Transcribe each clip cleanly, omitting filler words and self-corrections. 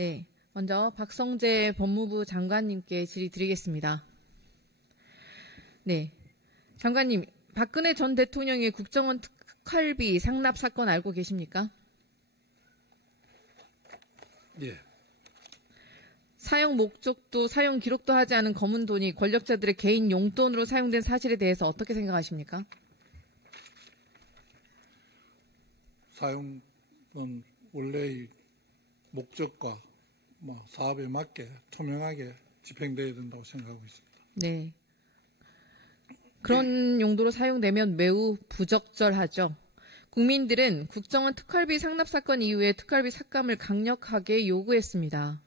네, 먼저 박성재 법무부 장관님께 질의드리겠습니다. 네, 장관님, 박근혜 전 대통령의 국정원 특활비 상납 사건 알고 계십니까? 예. 사용 목적도 사용 기록도 하지 않은 검은 돈이 권력자들의 개인 용돈으로 사용된 사실에 대해서 어떻게 생각하십니까? 사용은 원래의 목적과 사업에 맞게 투명하게 집행되어야 된다고 생각하고 있습니다. 네. 그런 용도로 사용되면 매우 부적절하죠. 국민들은 국정원 특활비 상납 사건 이후에 특활비 삭감을 강력하게 요구했습니다.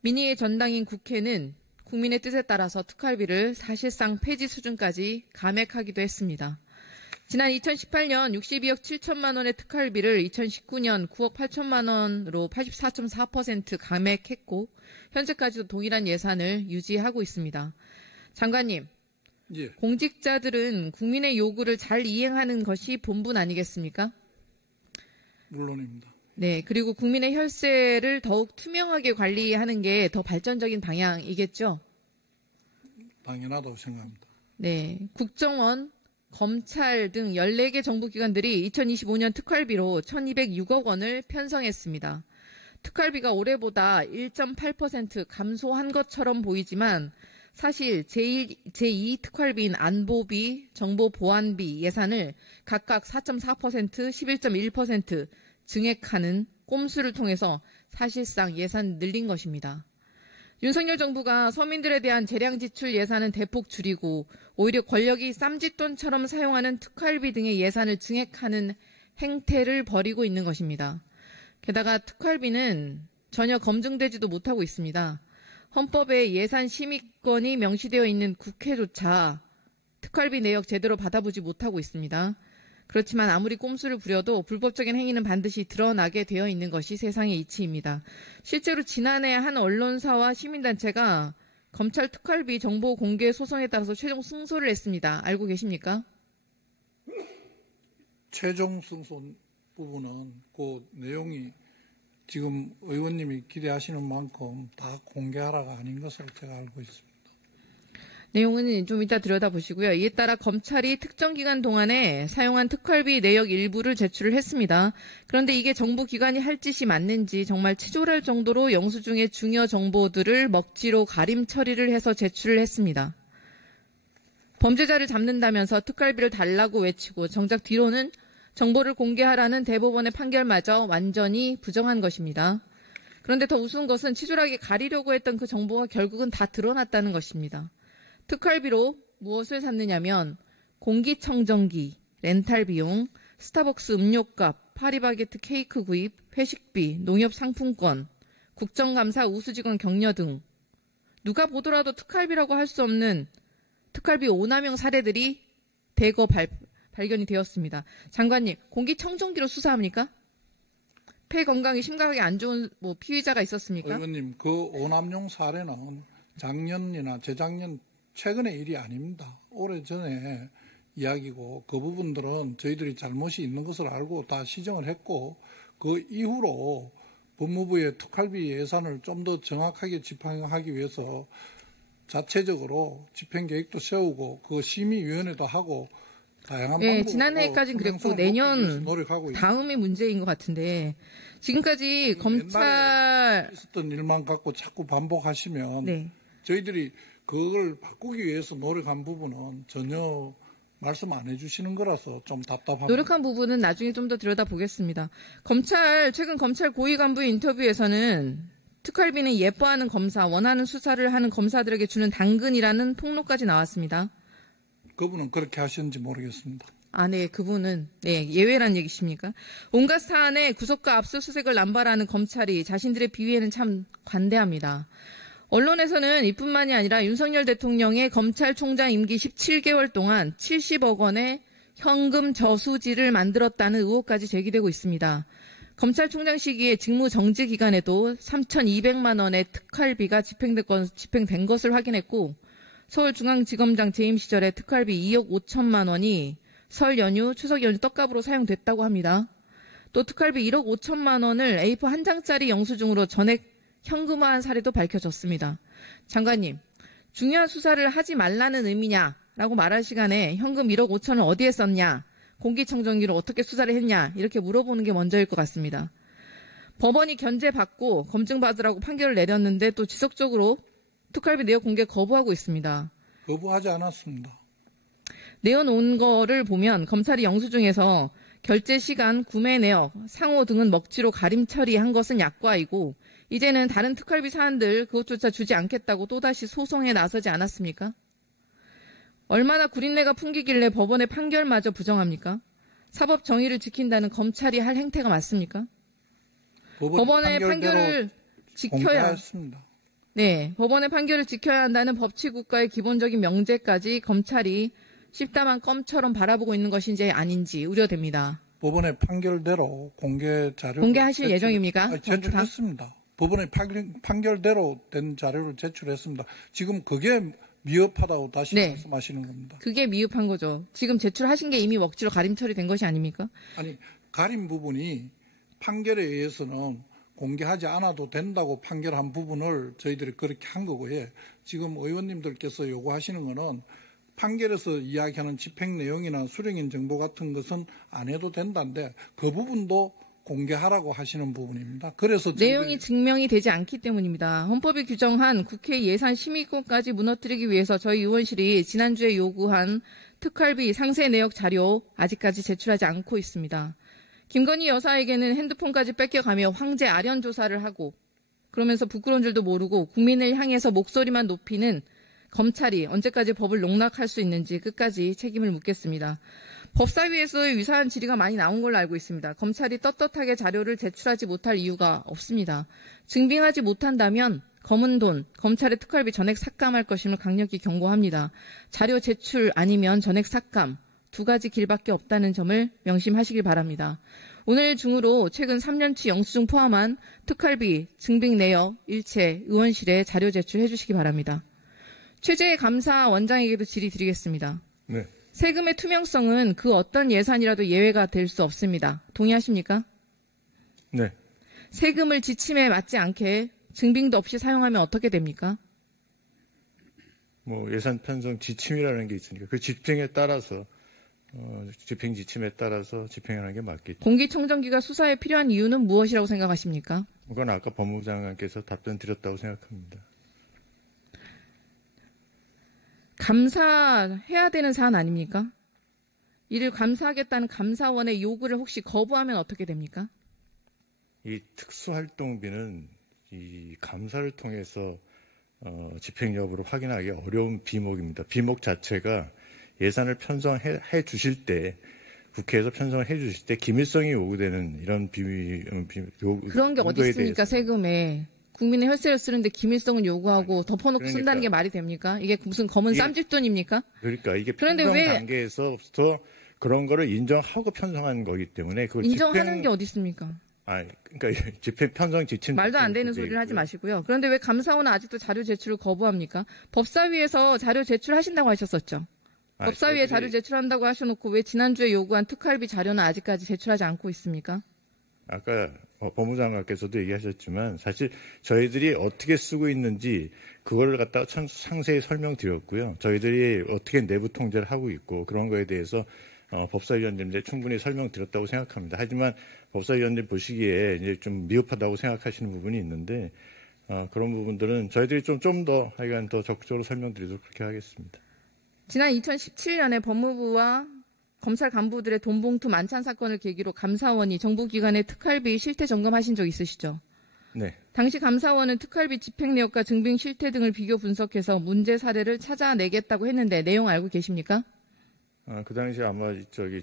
민의의 전당인 국회는 국민의 뜻에 따라서 특활비를 사실상 폐지 수준까지 감액하기도 했습니다. 지난 2018년 62억 7천만 원의 특활비를 2019년 9억 8천만 원으로 84.4% 감액했고 현재까지도 동일한 예산을 유지하고 있습니다. 장관님, 예. 공직자들은 국민의 요구를 잘 이행하는 것이 본분 아니겠습니까? 물론입니다. 네, 그리고 국민의 혈세를 더욱 투명하게 관리하는 게 더 발전적인 방향이겠죠? 당연하다고 생각합니다. 네, 국정원, 검찰 등 14개 정부기관들이 2025년 특활비로 1,206억 원을 편성했습니다. 특활비가 올해보다 1.8% 감소한 것처럼 보이지만 사실 제2 특활비인 안보비, 정보보안비 예산을 각각 4.4%, 11.1% 증액하는 꼼수를 통해서 사실상 예산 늘린 것입니다. 윤석열 정부가 서민들에 대한 재량 지출 예산은 대폭 줄이고 오히려 권력이 쌈짓돈처럼 사용하는 특활비 등의 예산을 증액하는 행태를 벌이고 있는 것입니다. 게다가 특활비는 전혀 검증되지도 못하고 있습니다. 헌법에 예산 심의권이 명시되어 있는 국회조차 특활비 내역 제대로 받아보지 못하고 있습니다. 그렇지만 아무리 꼼수를 부려도 불법적인 행위는 반드시 드러나게 되어 있는 것이 세상의 이치입니다. 실제로 지난해 한 언론사와 시민단체가 검찰 특활비 정보 공개 소송에 따라서 최종 승소를 했습니다. 알고 계십니까? 최종 승소 부분은 그 내용이 지금 의원님이 기대하시는 만큼 다 공개하라가 아닌 것으로 제가 알고 있습니다. 내용은 좀 이따 들여다보시고요. 이에 따라 검찰이 특정 기간 동안에 사용한 특활비 내역 일부를 제출을 했습니다. 그런데 이게 정부 기관이 할 짓이 맞는지 정말 치졸할 정도로 영수증의 중요 정보들을 먹지로 가림 처리를 해서 제출을 했습니다. 범죄자를 잡는다면서 특활비를 달라고 외치고 정작 뒤로는 정보를 공개하라는 대법원의 판결마저 완전히 부정한 것입니다. 그런데 더 우스운 것은 치졸하게 가리려고 했던 그 정보가 결국은 다 드러났다는 것입니다. 특활비로 무엇을 샀느냐면 공기청정기, 렌탈 비용, 스타벅스 음료값, 파리바게트 케이크 구입, 회식비, 농협 상품권, 국정감사 우수직원 격려 등 누가 보더라도 특활비라고 할 수 없는 특활비 오남용 사례들이 대거 발견이 되었습니다. 장관님, 공기청정기로 수사합니까? 폐 건강이 심각하게 안 좋은 피의자가 있었습니까? 의원님, 그 오남용 사례는 작년이나 재작년 최근의 일이 아닙니다. 오래전에 이야기고 그 부분들은 저희들이 잘못이 있는 것을 알고 다 시정을 했고 그 이후로 법무부의 특활비 예산을 좀 더 정확하게 집행하기 위해서 자체적으로 집행계획도 세우고 그 심의위원회도 하고 다양한 방법으로 지난해까지는 그랬고 내년 다음이 문제인 것 같은데 지금까지 검찰 있었던 일만 갖고 자꾸 반복하시면 네. 저희들이 그걸 바꾸기 위해서 노력한 부분은 전혀 말씀 안 해주시는 거라서 좀 답답합니다. 노력한 부분은 나중에 좀 더 들여다보겠습니다. 최근 검찰 고위 간부의 인터뷰에서는 특활비는 예뻐하는 검사, 원하는 수사를 하는 검사들에게 주는 당근이라는 폭로까지 나왔습니다. 그분은 그렇게 하셨는지 모르겠습니다. 네, 그분은 예외란 얘기십니까? 온갖 사안에 구속과 압수수색을 남발하는 검찰이 자신들의 비위에는 참 관대합니다. 언론에서는 이뿐만이 아니라 윤석열 대통령의 검찰총장 임기 17개월 동안 70억 원의 현금 저수지를 만들었다는 의혹까지 제기되고 있습니다. 검찰총장 시기에 직무 정지 기간에도 3,200만 원의 특활비가 집행된 것을 확인했고 서울중앙지검장 재임 시절에 특활비 2억 5천만 원이 설 연휴, 추석 연휴 떡값으로 사용됐다고 합니다. 또 특활비 1억 5천만 원을 A4 한 장짜리 영수증으로 전액 현금화한 사례도 밝혀졌습니다. 장관님, 중요한 수사를 하지 말라는 의미냐라고 말할 시간에 현금 1억 5천을 어디에 썼냐, 공기청정기로 어떻게 수사를 했냐 이렇게 물어보는 게 먼저일 것 같습니다. 법원이 견제받고 검증받으라고 판결을 내렸는데 또 지속적으로 특활비 내역 공개 거부하고 있습니다. 거부하지 않았습니다. 내어놓은 거를 보면 검찰이 영수증에서 결제 시간, 구매 내역, 상호 등은 먹지로 가림 처리한 것은 약과이고 이제는 다른 특활비 사안들 그것조차 주지 않겠다고 또다시 소송에 나서지 않았습니까? 얼마나 구린내가 풍기길래 법원의 판결마저 부정합니까? 사법 정의를 지킨다는 검찰이 할 행태가 맞습니까? 법원의 판결을 지켜야 네, 법원의 판결을 지켜야 한다는 법치국가의 기본적인 명제까지 검찰이 십담한 껌처럼 바라보고 있는 것인지 아닌지 우려됩니다. 법원의 판결대로 공개 자료 공개하실 예정입니까? 제출했습니다. 법원의 판결대로 된 자료를 제출했습니다. 지금 그게 미흡하다고 다시 말씀하시는 겁니다. 그게 미흡한 거죠. 지금 제출하신 게 이미 먹지로 가림 처리된 것이 아닙니까? 아니, 가림 부분이 판결에 의해서는 공개하지 않아도 된다고 판결한 부분을 저희들이 그렇게 한 거고요. 지금 의원님들께서 요구하시는 거는 판결에서 이야기하는 집행 내용이나 수령인 정보 같은 것은 안 해도 된다는데 그 부분도 공개하라고 하시는 부분입니다. 그래서 내용이 증명이 되지 않기 때문입니다. 헌법이 규정한 국회 예산 심의권까지 무너뜨리기 위해서 저희 의원실이 지난주에 요구한 특활비 상세 내역 자료 아직까지 제출하지 않고 있습니다. 김건희 여사에게는 핸드폰까지 뺏겨가며 황제 아련 조사를 하고 그러면서 부끄러운 줄도 모르고 국민을 향해서 목소리만 높이는 검찰이 언제까지 법을 농락할 수 있는지 끝까지 책임을 묻겠습니다. 법사위에서의 유사한 질의가 많이 나온 걸로 알고 있습니다. 검찰이 떳떳하게 자료를 제출하지 못할 이유가 없습니다. 증빙하지 못한다면 검은 돈, 검찰의 특활비 전액 삭감할 것임을 강력히 경고합니다. 자료 제출 아니면 전액 삭감, 두 가지 길밖에 없다는 점을 명심하시길 바랍니다. 오늘 중으로 최근 3년치 영수증 포함한 특활비, 증빙 내역, 일체 의원실에 자료 제출해 주시기 바랍니다. 최재해 감사원장에게도 질의 드리겠습니다. 네. 세금의 투명성은 그 어떤 예산이라도 예외가 될 수 없습니다. 동의하십니까? 네. 세금을 지침에 맞지 않게 증빙도 없이 사용하면 어떻게 됩니까? 예산 편성 지침이라는 게 있으니까 그 집행에 따라서 집행 지침에 따라서 집행하는 게 맞겠죠. 공기청정기가 수사에 필요한 이유는 무엇이라고 생각하십니까? 그건 아까 법무부 장관께서 답변 드렸다고 생각합니다. 감사해야 되는 사안 아닙니까? 이를 감사하겠다는 감사원의 요구를 혹시 거부하면 어떻게 됩니까? 이 특수활동비는 이 감사를 통해서 집행 여부를 확인하기 어려운 비목입니다. 비목 자체가 예산을 편성해 주실 때 국회에서 편성을 해 주실 때 기밀성이 요구되는 이런 그런 게 어디 있습니까? 세금에. 국민의 혈세를 쓰는데 기밀성은 요구하고 덮어놓고 쓴다는 게 말이 됩니까? 이게 무슨 검은 쌈짓돈입니까? 그러니까 이게 편성 단계에서부터 그런 거를 인정하고 편성한 거기 때문에 그걸 인정하는 게 어디 있습니까? 그러니까 집행 편성 지침 말도 안 되는 소리를 하지 마시고요. 그런데 왜 감사원은 아직도 자료 제출을 거부합니까? 법사위에서 자료 제출하신다고 하셨었죠. 법사위에 자료 제출한다고 하셔놓고 왜 지난주에 요구한 특활비 자료는 아직까지 제출하지 않고 있습니까? 아까 법무장관께서도 얘기하셨지만 사실 저희들이 어떻게 쓰고 있는지 그거를 갖다가 상세히 설명드렸고요. 저희들이 어떻게 내부 통제를 하고 있고 그런 거에 대해서 법사위원님들 충분히 설명드렸다고 생각합니다. 하지만 법사위원님 보시기에 이제 좀 미흡하다고 생각하시는 부분이 있는데 그런 부분들은 저희들이 좀 더 하여간 더 적극적으로 설명드리도록 그렇게 하겠습니다. 지난 2017년에 법무부와 검찰 간부들의 돈봉투 만찬 사건을 계기로 감사원이 정부기관의 특활비 실태 점검하신 적 있으시죠? 네. 당시 감사원은 특활비 집행 내역과 증빙 실태 등을 비교 분석해서 문제 사례를 찾아내겠다고 했는데 내용 알고 계십니까? 그 당시 아마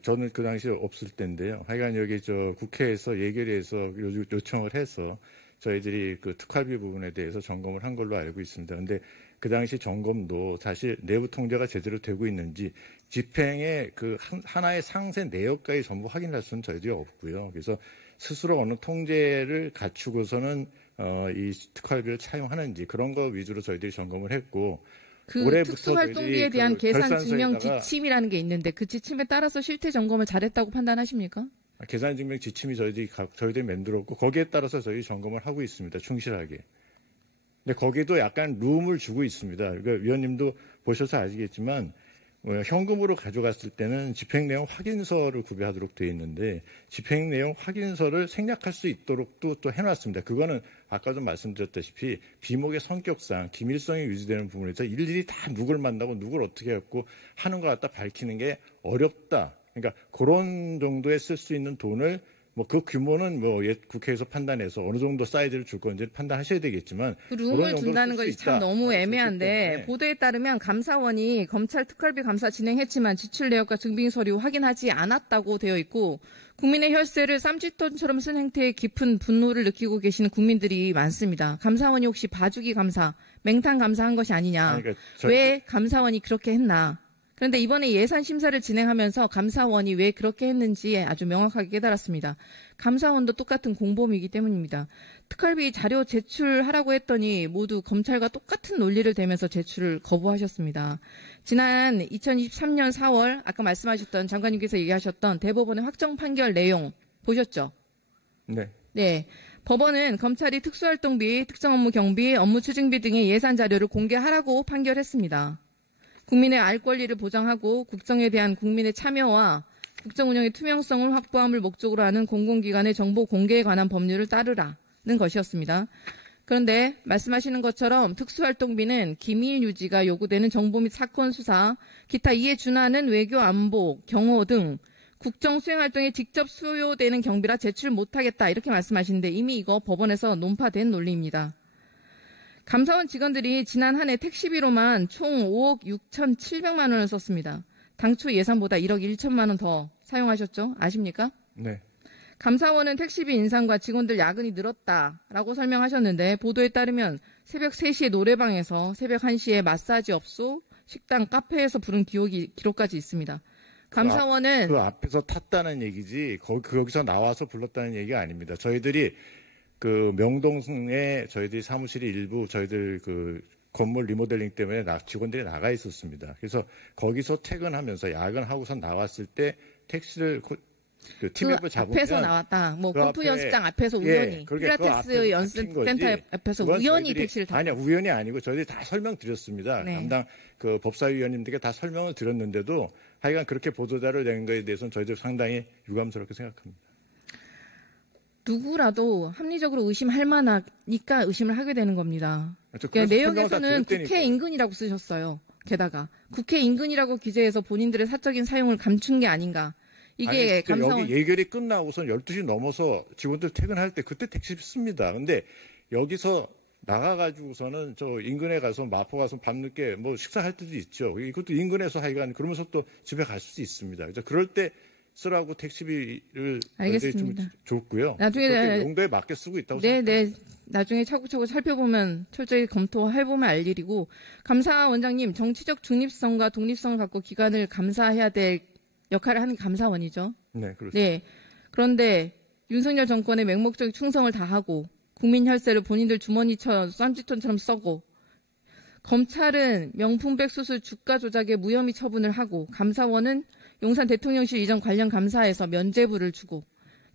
저는 그 당시에 없을 때인데요. 하여간 여기 국회에서 예결위에서 요청을 해서 저희들이 그 특활비 부분에 대해서 점검을 한 걸로 알고 있습니다. 근데 그 당시 점검도 사실 내부 통제가 제대로 되고 있는지 집행의 그 하나의 상세 내역까지 전부 확인할 수는 저희들이 없고요. 그래서 스스로 어느 통제를 갖추고서는 이 특활비를 차용하는지 그런 거 위주로 저희들이 점검을 했고 그 특수활동비에 대한 계산 증명 지침이라는 게 있는데 그 지침에 따라서 실태 점검을 잘했다고 판단하십니까? 계산 증명 지침이 저희들이 만들었고 거기에 따라서 저희 점검을 하고 있습니다. 충실하게. 근데 거기도 약간 룸을 주고 있습니다. 그러니까 위원님도 보셔서 아시겠지만 현금으로 가져갔을 때는 집행 내용 확인서를 구비하도록 되어 있는데 집행 내용 확인서를 생략할 수 있도록 또 해놨습니다. 그거는 아까도 말씀드렸다시피 비목의 성격상 기밀성이 유지되는 부분에서 일일이 다 누굴 만나고 누굴 어떻게 했고 하는 것 갖다 밝히는 게 어렵다. 그러니까 그런 정도에 쓸 수 있는 돈을 뭐 그 규모는 뭐 국회에서 판단해서 어느 정도 사이즈를 줄 건지 판단하셔야 되겠지만 그 룸을 둔다는 것이 참 너무 애매한데 보도에 따르면 감사원이 검찰 특활비 감사 진행했지만 지출 내역과 증빙 서류 확인하지 않았다고 되어 있고 국민의 혈세를 쌈짓돈처럼 쓴 행태에 깊은 분노를 느끼고 계시는 국민들이 많습니다. 감사원이 혹시 봐주기 감사, 맹탕 감사한 것이 아니냐. 그러니까 왜 감사원이 그렇게 했나. 그런데 이번에 예산 심사를 진행하면서 감사원이 왜 그렇게 했는지 아주 명확하게 깨달았습니다. 감사원도 똑같은 공범이기 때문입니다. 특활비 자료 제출하라고 했더니 모두 검찰과 똑같은 논리를 대면서 제출을 거부하셨습니다. 지난 2023년 4월 아까 말씀하셨던 장관님께서 얘기하셨던 대법원의 확정 판결 내용 보셨죠? 네. 네. 법원은 검찰이 특수활동비, 특정업무 경비, 업무 추징비 등의 예산 자료를 공개하라고 판결했습니다. 국민의 알 권리를 보장하고 국정에 대한 국민의 참여와 국정 운영의 투명성을 확보함을 목적으로 하는 공공기관의 정보 공개에 관한 법률을 따르라는 것이었습니다. 그런데 말씀하시는 것처럼 특수활동비는 기밀 유지가 요구되는 정보 및 사건 수사, 기타 이에 준하는 외교 안보, 경호 등 국정 수행 활동에 직접 수요되는 경비라 제출 못하겠다 이렇게 말씀하시는데 이미 이거 법원에서 논파된 논리입니다. 감사원 직원들이 지난 한 해 택시비로만 총 5억 6,700만 원을 썼습니다. 당초 예산보다 1억 1천만 원 더 사용하셨죠? 아십니까? 네. 감사원은 택시비 인상과 직원들 야근이 늘었다라고 설명하셨는데 보도에 따르면 새벽 3시에 노래방에서 새벽 1시에 마사지 업소, 식당, 카페에서 부른 기록까지 있습니다. 감사원은 그 앞에서 탔다는 얘기지 거기서 나와서 불렀다는 얘기가 아닙니다. 저희들이 그 명동에 저희들이 사무실이 일부 저희들 그 건물 리모델링 때문에 직원들이 나가 있었습니다. 그래서 거기서 퇴근하면서 야근하고서 나왔을 때 택시를 그 팀앱을 잡으면 앞에서 나왔다. 뭐 골프 연습장 앞에서 우연히 필라테스 연습센터 앞에서 우연히 택시를 탔다. 아니야 우연이 아니고 저희들이 다 설명드렸습니다. 네. 담당 그 법사위원님들께 다 설명을 드렸는데도 하여간 그렇게 보도자를 낸 거에 대해서는 저희들 상당히 유감스럽게 생각합니다. 누구라도 합리적으로 의심할 만하니까 의심을 하게 되는 겁니다. 그러니까 내역에서는 국회 인근이라고 쓰셨어요. 게다가 국회 인근이라고 기재해서 본인들의 사적인 사용을 감춘 게 아닌가. 이게 감사원 여기 예결이 끝나고선 12시 넘어서 직원들 퇴근할 때 그때 택시 씁니다. 근데 여기서 나가가지고서는 저 인근에 가서 마포 가서 밤늦게 뭐 식사할 때도 있죠. 이것도 인근에서 하여간 그러면서 또 집에 갈 수도 있습니다. 그래서 그럴 때 쓰라고 택시비를 알겠습니다. 좀 줬고요. 나중에 용도에 맞게 쓰고 있다고 생각합니다. 네. 나중에 차곡차곡 살펴보면 철저히 검토해보면 알 일이고 감사원장님 정치적 중립성과 독립성을 갖고 기관을 감사해야 될 역할을 하는 감사원이죠. 네, 그렇습니다. 네. 그런데 윤석열 정권의 맹목적 충성을 다하고 국민 혈세를 본인들 주머니처럼 쌈짓돈처럼 써고 검찰은 명품백 수수 주가 조작에 무혐의 처분을 하고 감사원은 용산 대통령실 이전 관련 감사에서 면죄부를 주고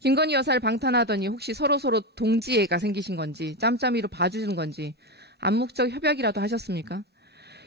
김건희 여사를 방탄하더니 혹시 서로서로 동지애가 생기신 건지 짬짬이로 봐주는 건지 암묵적 협약이라도 하셨습니까?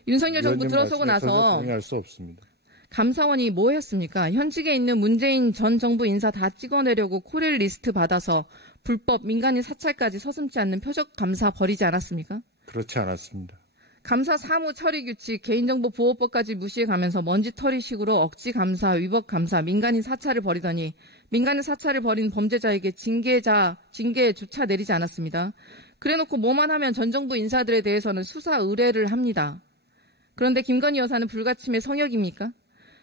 윤석열 정부 들어서고 나서 동의할 수 없습니다. 감사원이 뭐 했습니까? 현직에 있는 문재인 전 정부 인사 다 찍어내려고 코렐 리스트 받아서 불법 민간인 사찰까지 서슴지 않는 표적 감사 벌이지 않았습니까? 그렇지 않았습니다. 감사 사무 처리 규칙, 개인정보 보호법까지 무시해가면서 먼지털이식으로 억지 감사, 위법 감사, 민간인 사찰을 벌이더니 민간인 사찰을 벌인 범죄자에게 징계조차 내리지 않았습니다. 그래놓고 뭐만 하면 전 정부 인사들에 대해서는 수사 의뢰를 합니다. 그런데 김건희 여사는 불가침의 성역입니까?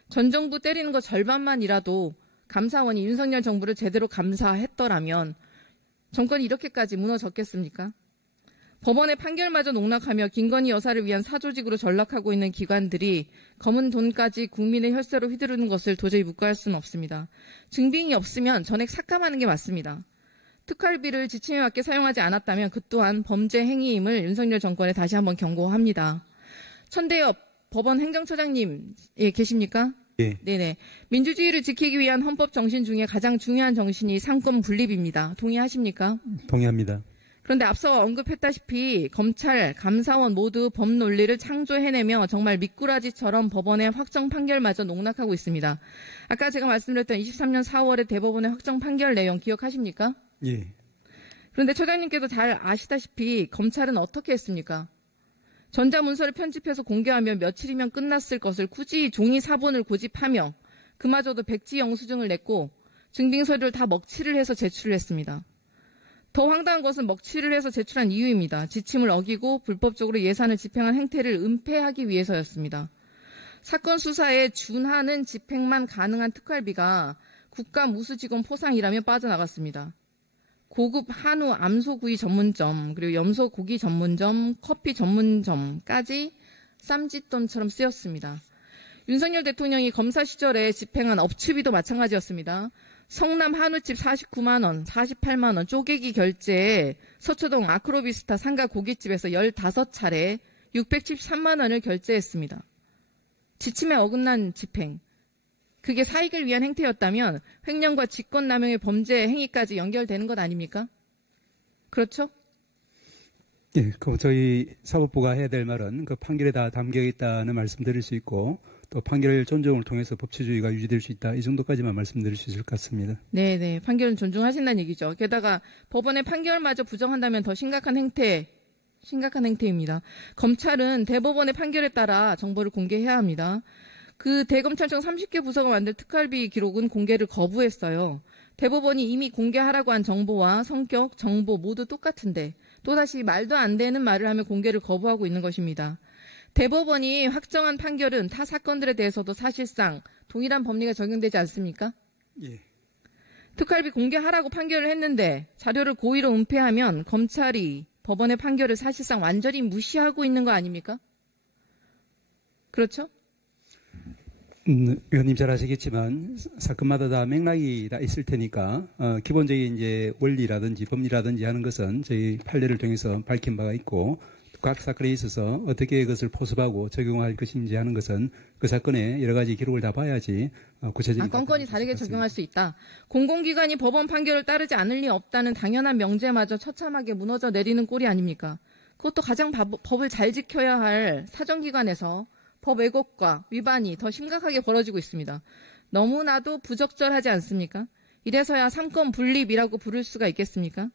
전 정부 때리는 거 절반만이라도 감사원이 윤석열 정부를 제대로 감사했더라면 정권이 이렇게까지 무너졌겠습니까? 법원의 판결마저 농락하며 김건희 여사를 위한 사조직으로 전락하고 있는 기관들이 검은 돈까지 국민의 혈세로 휘두르는 것을 도저히 묵과할 수는 없습니다. 증빙이 없으면 전액 삭감하는 게 맞습니다. 특활비를 지침에 맞게 사용하지 않았다면 그 또한 범죄 행위임을 윤석열 정권에 다시 한번 경고합니다. 천대엽 법원 행정처장님 계십니까? 예. 네네. 민주주의를 지키기 위한 헌법 정신 중에 가장 중요한 정신이 상권 분립입니다. 동의하십니까? 동의합니다. 그런데 앞서 언급했다시피 검찰, 감사원 모두 법 논리를 창조해내며 정말 미꾸라지처럼 법원의 확정 판결마저 농락하고 있습니다. 아까 제가 말씀드렸던 23년 4월의 대법원의 확정 판결 내용 기억하십니까? 예. 그런데 처장님께도 잘 아시다시피 검찰은 어떻게 했습니까? 전자문서를 편집해서 공개하면 며칠이면 끝났을 것을 굳이 종이 사본을 고집하며 그마저도 백지 영수증을 냈고 증빙서류를 다 먹칠을 해서 제출을 했습니다. 더 황당한 것은 먹칠을 해서 제출한 이유입니다. 지침을 어기고 불법적으로 예산을 집행한 행태를 은폐하기 위해서였습니다. 사건 수사에 준하는 집행만 가능한 특활비가 국가무수직원 포상이라며 빠져나갔습니다. 고급 한우 암소구이 전문점, 그리고 염소 고기 전문점, 커피 전문점까지 쌈짓돈처럼 쓰였습니다. 윤석열 대통령이 검사 시절에 집행한 업추비도 마찬가지였습니다. 성남 한우집 49만 원, 48만 원 쪼개기 결제에 서초동 아크로비스타 상가 고깃집에서 15차례 673만 원을 결제했습니다. 지침에 어긋난 집행. 그게 사익을 위한 행태였다면 횡령과 직권남용의 범죄 행위까지 연결되는 것 아닙니까? 그렇죠? 예, 그 저희 사법부가 해야 될 말은 그 판결에 다 담겨 있다는 말씀드릴 수 있고 또 판결 존중을 통해서 법치주의가 유지될 수 있다. 이 정도까지만 말씀드릴 수 있을 것 같습니다. 네, 판결은 존중하신다는 얘기죠. 게다가 법원의 판결마저 부정한다면 더 심각한 행태입니다. 검찰은 대법원의 판결에 따라 정보를 공개해야 합니다. 그 대검찰청 30개 부서가 만든 특활비 기록은 공개를 거부했어요. 대법원이 이미 공개하라고 한 정보와 성격, 정보 모두 똑같은데 또다시 말도 안 되는 말을 하며 공개를 거부하고 있는 것입니다. 대법원이 확정한 판결은 타 사건들에 대해서도 사실상 동일한 법리가 적용되지 않습니까? 예. 특활비 공개하라고 판결을 했는데 자료를 고의로 은폐하면 검찰이 법원의 판결을 사실상 완전히 무시하고 있는 거 아닙니까? 그렇죠? 의원님 잘 아시겠지만 사건마다 다 맥락이 다 있을 테니까 기본적인 이제 원리라든지 법리라든지 하는 것은 저희 판례를 통해서 밝힌 바가 있고 각 사건에 있어서 어떻게 그것을 포섭하고 적용할 것인지 하는 것은 그 사건의 여러 가지 기록을 다 봐야지 구체적인. 건건이 다르게 적용할 수 있다. 공공기관이 법원 판결을 따르지 않을 리 없다는 당연한 명제마저 처참하게 무너져 내리는 꼴이 아닙니까? 그것도 가장 법을 잘 지켜야 할 사정기관에서 법 왜곡과 위반이 더 심각하게 벌어지고 있습니다. 너무나도 부적절하지 않습니까? 이래서야 삼권 분립이라고 부를 수가 있겠습니까?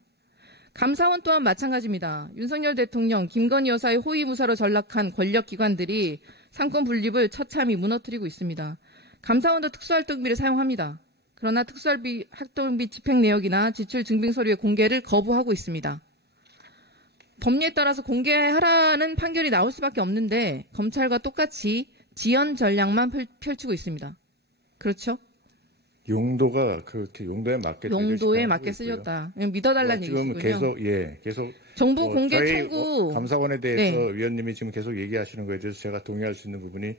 감사원 또한 마찬가지입니다. 윤석열 대통령, 김건희 여사의 호위무사로 전락한 권력기관들이 삼권 분립을 처참히 무너뜨리고 있습니다. 감사원도 특수활동비를 사용합니다. 그러나 특수활동비 집행 내역이나 지출 증빙 서류의 공개를 거부하고 있습니다. 법리에 따라서 공개하라는 판결이 나올 수밖에 없는데 검찰과 똑같이 지연 전략만 펼치고 있습니다. 그렇죠? 용도가 그렇게 용도에 맞게 쓰셨다. 믿어달라는 지금 얘기군요. 계속 정보 공개 저희 청구 감사원에 대해서 네. 위원님이 지금 계속 얘기하시는 거에 대해서 제가 동의할 수 있는 부분이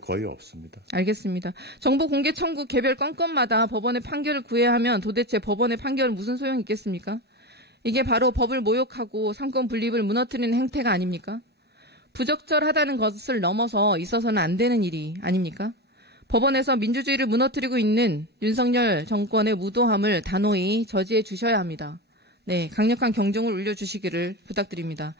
거의 없습니다. 알겠습니다. 정보 공개 청구 개별 건건마다 법원의 판결을 구해야 하면 도대체 법원의 판결은 무슨 소용이 있겠습니까? 이게 바로 법을 모욕하고 삼권 분립을 무너뜨리는 행태가 아닙니까? 부적절하다는 것을 넘어서 있어서는 안 되는 일이 아닙니까? 법원에서 민주주의를 무너뜨리고 있는 윤석열 정권의 무도함을 단호히 저지해 주셔야 합니다. 네, 강력한 경종을 울려주시기를 부탁드립니다.